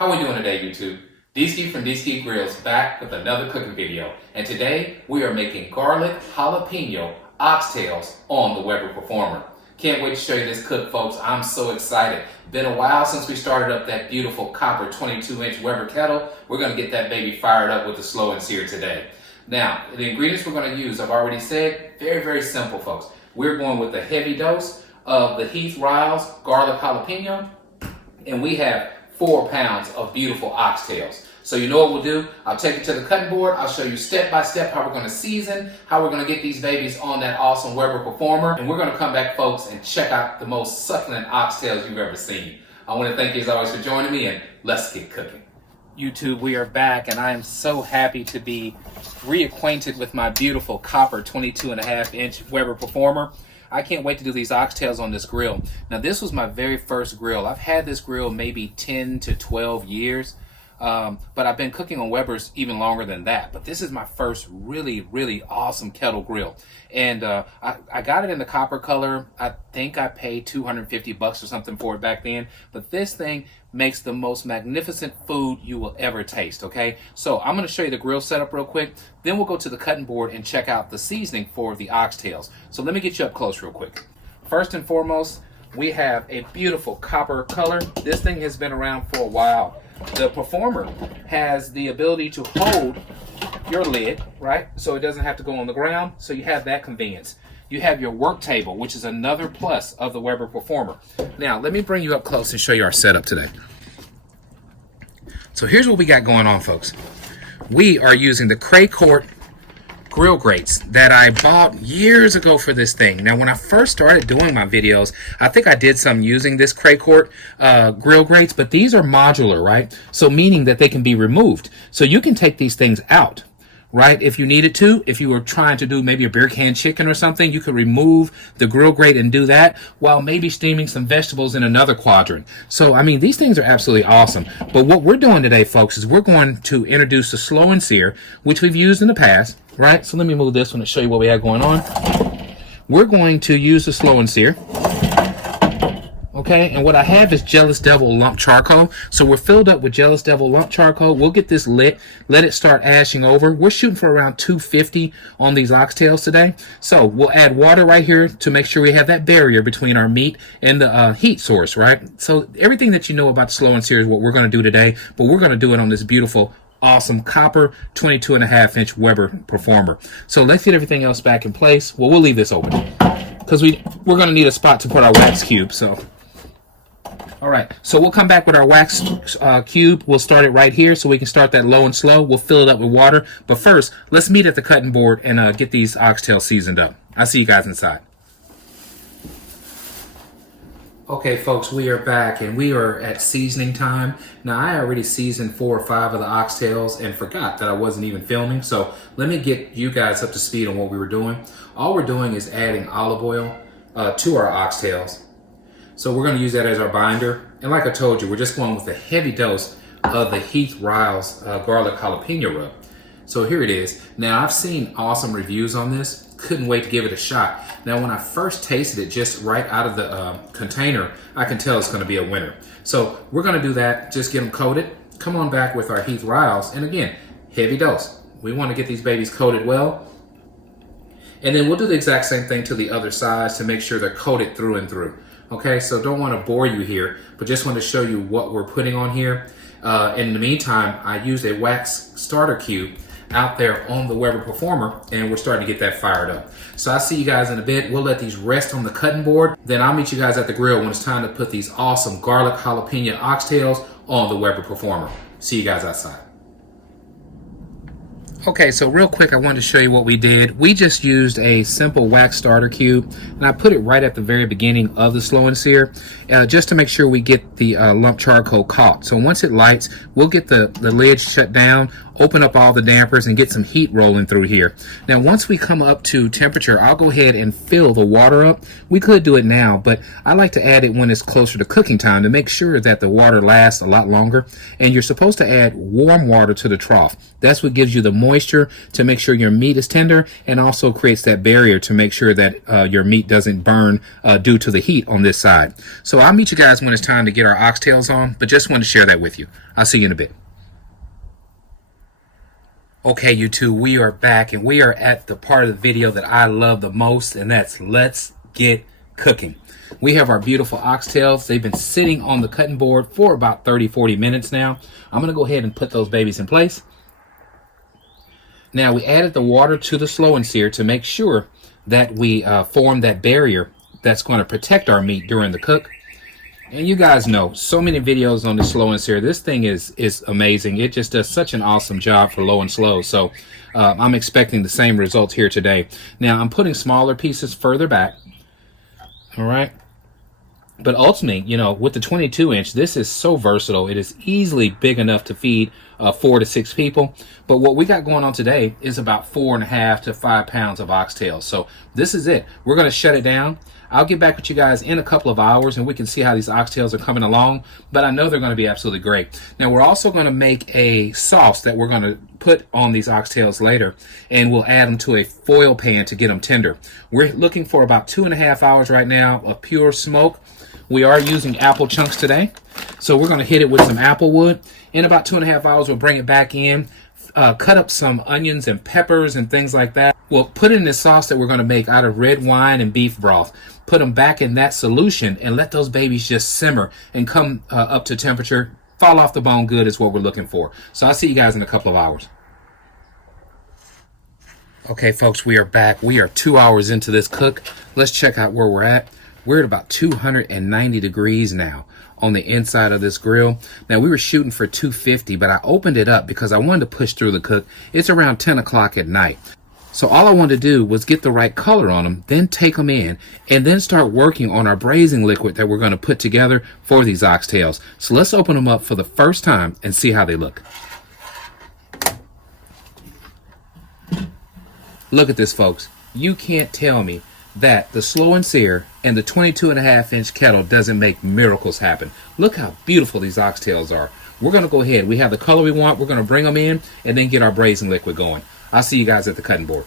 How we doing today, YouTube? D-Ski from D-Ski Grills back with another cooking video. And today we are making garlic jalapeno oxtails on the Weber Performer. Can't wait to show you this cook, folks. I'm so excited. Been a while since we started up that beautiful copper 22-inch Weber kettle. We're going to get that baby fired up with the slow and sear today. Now, the ingredients we're going to use, I've already said, very simple, folks. We're going with a heavy dose of the Heath Riles garlic jalapeno, and we have 4 pounds of beautiful oxtails. So you know what we'll do? I'll take you to the cutting board. I'll show you step by step how we're going to season, how we're going to get these babies on that awesome Weber Performer. And we're going to come back, folks, and check out the most succulent oxtails you've ever seen. I want to thank you as always for joining me, and let's get cooking. YouTube, we are back, and I am so happy to be reacquainted with my beautiful copper 22.5-inch Weber Performer. I can't wait to do these oxtails on this grill. Now, this was my very first grill. I've had this grill maybe 10 to 12 years, but I've been cooking on Webers even longer than that. But this is my first really awesome kettle grill. And I got it in the copper color. I think I paid $250 or something for it back then. But this thing makes the most magnificent food you will ever taste, okay? So I'm going to show you the grill setup real quick. Then we'll go to the cutting board and check out the seasoning for the oxtails. So let me get you up close real quick. First and foremost, we have a beautiful copper color. This thing has been around for a while. The Performer has the ability to hold your lid, right? So it doesn't have to go on the ground, so you have that convenience. You have your work table, which is another plus of the Weber Performer. Now, let me bring you up close and show you our setup today. So here's what we got going on, folks. We are using the Craycourt grill grates that I bought years ago for this thing. Now, when I first started doing my videos, I think I did some using this Craycourt grill grates, but these are modular, right? So meaning that they can be removed. So you can take these things out, right? If you needed to, if you were trying to do maybe a beer can chicken or something, you could remove the grill grate and do that while maybe steaming some vegetables in another quadrant. So, I mean, these things are absolutely awesome. But what we're doing today, folks, is we're going to introduce the slow and sear, which we've used in the past, right? So let me move this one to show you what we have going on. We're going to use the slow and sear. Okay, and what I have is Jealous Devil lump charcoal. So we're filled up with Jealous Devil lump charcoal. We'll get this lit, let it start ashing over. We're shooting for around 250 on these oxtails today. So we'll add water right here to make sure we have that barrier between our meat and the heat source, right? So everything that you know about the slow and sear is what we're going to do today, but we're going to do it on this beautiful, awesome copper 22.5-inch Weber Performer. So let's get everything else back in place. Well, we'll leave this open because we're going to need a spot to put our wax cube. So. All right, so we'll come back with our wax cube. We'll start it right here so we can start that low and slow. We'll fill it up with water. But first, let's meet at the cutting board and get these oxtails seasoned up. I'll see you guys inside. Okay, folks, we are back, and we are at seasoning time. Now, I already seasoned 4 or 5 of the oxtails and forgot that I wasn't even filming. So let me get you guys up to speed on what we were doing. All we're doing is adding olive oil to our oxtails. So we're going to use that as our binder. And like I told you, we're just going with a heavy dose of the Heath Riles garlic jalapeno rub. So here it is. Now, I've seen awesome reviews on this. Couldn't wait to give it a shot. Now, when I first tasted it just right out of the container, I can tell it's going to be a winner. So we're going to do that. Just get them coated. Come on back with our Heath Riles. And again, heavy dose. We want to get these babies coated well. And then we'll do the exact same thing to the other sides to make sure they're coated through and through. Okay, so don't want to bore you here, but just want to show you what we're putting on here. In the meantime, I used a wax starter cube out there on the Weber Performer, and we're starting to get that fired up. So I'll see you guys in a bit. We'll let these rest on the cutting board. Then I'll meet you guys at the grill when it's time to put these awesome garlic jalapeno oxtails on the Weber Performer. See you guys outside. Okay, so real quick, I wanted to show you what we did. We just used a simple wax starter cube, and I put it right at the very beginning of the slow and sear, just to make sure we get the lump charcoal caught. So once it lights, we'll get the lid shut down, open up all the dampers, and get some heat rolling through here. Now, once we come up to temperature, I'll go ahead and fill the water up. We could do it now, but I like to add it when it's closer to cooking time to make sure that the water lasts a lot longer. And you're supposed to add warm water to the trough. That's what gives you the moisture moisture to make sure your meat is tender, and also creates that barrier to make sure that your meat doesn't burn due to the heat on this side. So I'll meet you guys when it's time to get our oxtails on, but just wanted to share that with you. I'll see you in a bit. Okay, YouTube, we are back, and we are at the part of the video that I love the most, and that's let's get cooking. We have our beautiful oxtails. They've been sitting on the cutting board for about 30-40 minutes now. I'm going to go ahead and put those babies in place. Now, we added the water to the slow and sear to make sure that we form that barrier that's going to protect our meat during the cook. And you guys know, so many videos on the slow and sear. This thing is amazing. It just does such an awesome job for low and slow. So I'm expecting the same results here today. Now, I'm putting smaller pieces further back. All right. But ultimately, you know, with the 22-inch, this is so versatile. It is easily big enough to feed 4 to 6 people. But what we got going on today is about 4.5 to 5 pounds of oxtails. So this is it. We're going to shut it down. I'll get back with you guys in a couple of hours, and we can see how these oxtails are coming along. But I know they're going to be absolutely great. Now, we're also going to make a sauce that we're going to put on these oxtails later, and we'll add them to a foil pan to get them tender. We're looking for about 2.5 hours right now of pure smoke. We are using apple chunks today, so we're going to hit it with some apple wood. In about 2.5 hours, we'll bring it back in, cut up some onions and peppers and things like that. We'll put in this sauce that we're going to make out of red wine and beef broth. Put them back in that solution and let those babies just simmer and come up to temperature. Fall off the bone good is what we're looking for. So I'll see you guys in a couple of hours. Okay, folks, we are back. We are 2 hours into this cook. Let's check out where we're at. We're at about 290 degrees now on the inside of this grill. Now, we were shooting for 250, but I opened it up because I wanted to push through the cook. It's around 10 o'clock at night. So all I wanted to do was get the right color on them, then take them in, and then start working on our braising liquid that we're going to put together for these oxtails. So let's open them up for the first time and see how they look. Look at this, folks. You can't tell me that the slow and sear and the 22.5-inch kettle doesn't make miracles happen. Look how beautiful these oxtails are. We're going to go ahead. We have the color we want. We're going to bring them in and then get our braising liquid going. I'll see you guys at the cutting board.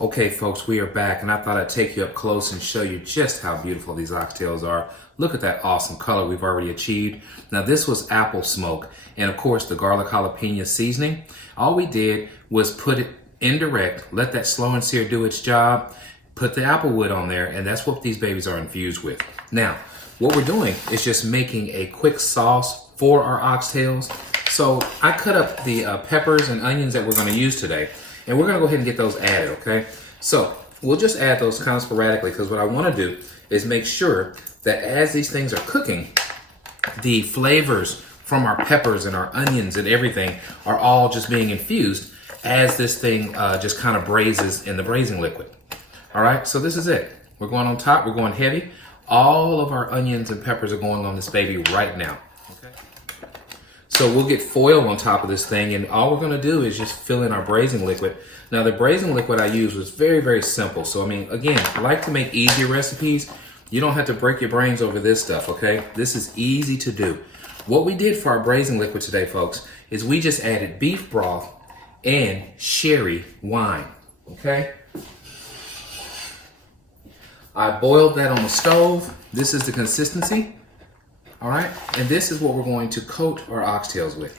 Okay, folks, we are back, and I thought I'd take you up close and show you just how beautiful these oxtails are. Look at that awesome color we've already achieved. Now, this was apple smoke, and of course, the garlic jalapeno seasoning. All we did was put it indirect, let that slow and sear do its job, put the apple wood on there, and that's what these babies are infused with. Now, what we're doing is just making a quick sauce for our oxtails. So I cut up the peppers and onions that we're going to use today, and we're going to go ahead and get those added, okay? So we'll just add those kind of sporadically, because what I want to do is make sure that as these things are cooking, the flavors from our peppers and our onions and everything are all just being infused as this thing just kind of braises in the braising liquid. All right, so this is it. We're going on top, we're going heavy. All of our onions and peppers are going on this baby right now. Okay. So we'll get foil on top of this thing, and all we're gonna do is just fill in our braising liquid. Now, the braising liquid I used was very, very simple. So, I mean, again, I like to make easier recipes. You don't have to break your brains over this stuff, okay? This is easy to do. What we did for our braising liquid today, folks, is we just added beef broth and sherry wine, okay? I boiled that on the stove. This is the consistency, all right? And this is what we're going to coat our oxtails with.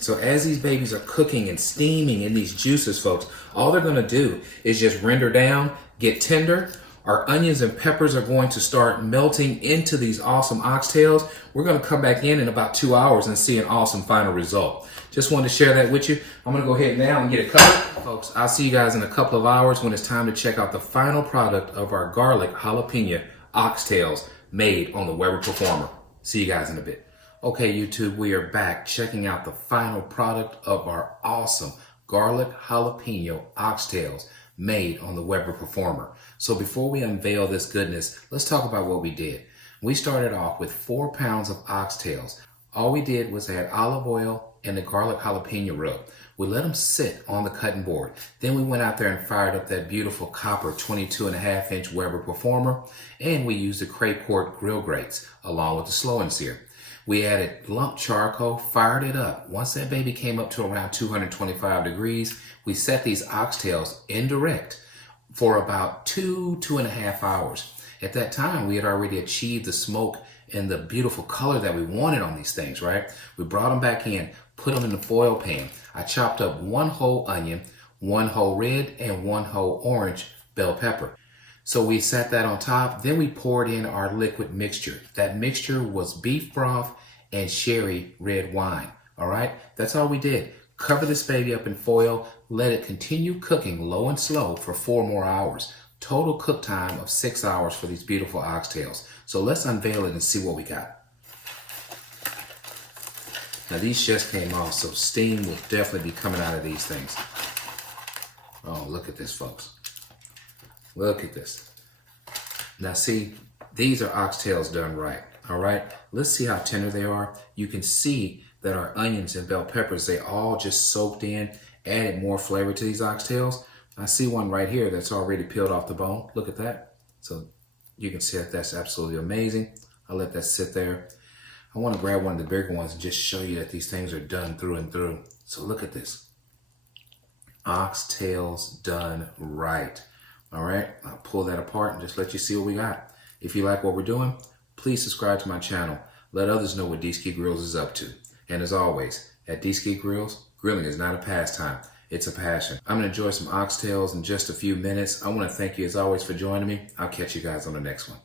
So as these babies are cooking and steaming in these juices, folks, all they're gonna do is just render down, get tender. Our onions and peppers are going to start melting into these awesome oxtails. We're gonna come back in about 2 hours and see an awesome final result. Just wanted to share that with you. I'm gonna go ahead now and get it covered. Folks, I'll see you guys in a couple of hours when it's time to check out the final product of our garlic jalapeno oxtails made on the Weber Performer. See you guys in a bit. Okay, YouTube, we are back checking out the final product of our awesome garlic jalapeno oxtails made on the Weber Performer. So before we unveil this goodness, let's talk about what we did. We started off with 4 pounds of oxtails. All we did was add olive oil and the garlic jalapeno rub. We let them sit on the cutting board. Then we went out there and fired up that beautiful copper 22.5-inch Weber Performer, and we used the Crayport grill grates along with the slow and sear. We added lump charcoal, fired it up. Once that baby came up to around 225 degrees, we set these oxtails indirect for about 2.5 hours. At that time, we had already achieved the smoke and the beautiful color that we wanted on these things, right? We brought them back in, put them in the foil pan. I chopped up 1 whole onion, 1 whole red, and 1 whole orange bell pepper. So we set that on top. Then we poured in our liquid mixture. That mixture was beef broth and sherry red wine. All right, that's all we did. Cover this baby up in foil. Let it continue cooking low and slow for 4 more hours. Total cook time of 6 hours for these beautiful oxtails. So let's unveil it and see what we got. Now these just came off, so steam will definitely be coming out of these things. Oh, look at this, folks. Look at this. Now see, these are oxtails done right, all right? Let's see how tender they are. You can see that our onions and bell peppers, they all just soaked in, added more flavor to these oxtails. I see one right here that's already peeled off the bone. Look at that. So you can see that that's absolutely amazing. I'll let that sit there. I want to grab one of the bigger ones and just show you that these things are done through and through. So look at this. Oxtails done right. All right, I'll pull that apart and just let you see what we got. If you like what we're doing, please subscribe to my channel. Let others know what D-Ski Grills is up to. And as always, at D-Ski Grills, grilling is not a pastime, it's a passion. I'm gonna enjoy some oxtails in just a few minutes. I wanna thank you as always for joining me. I'll catch you guys on the next one.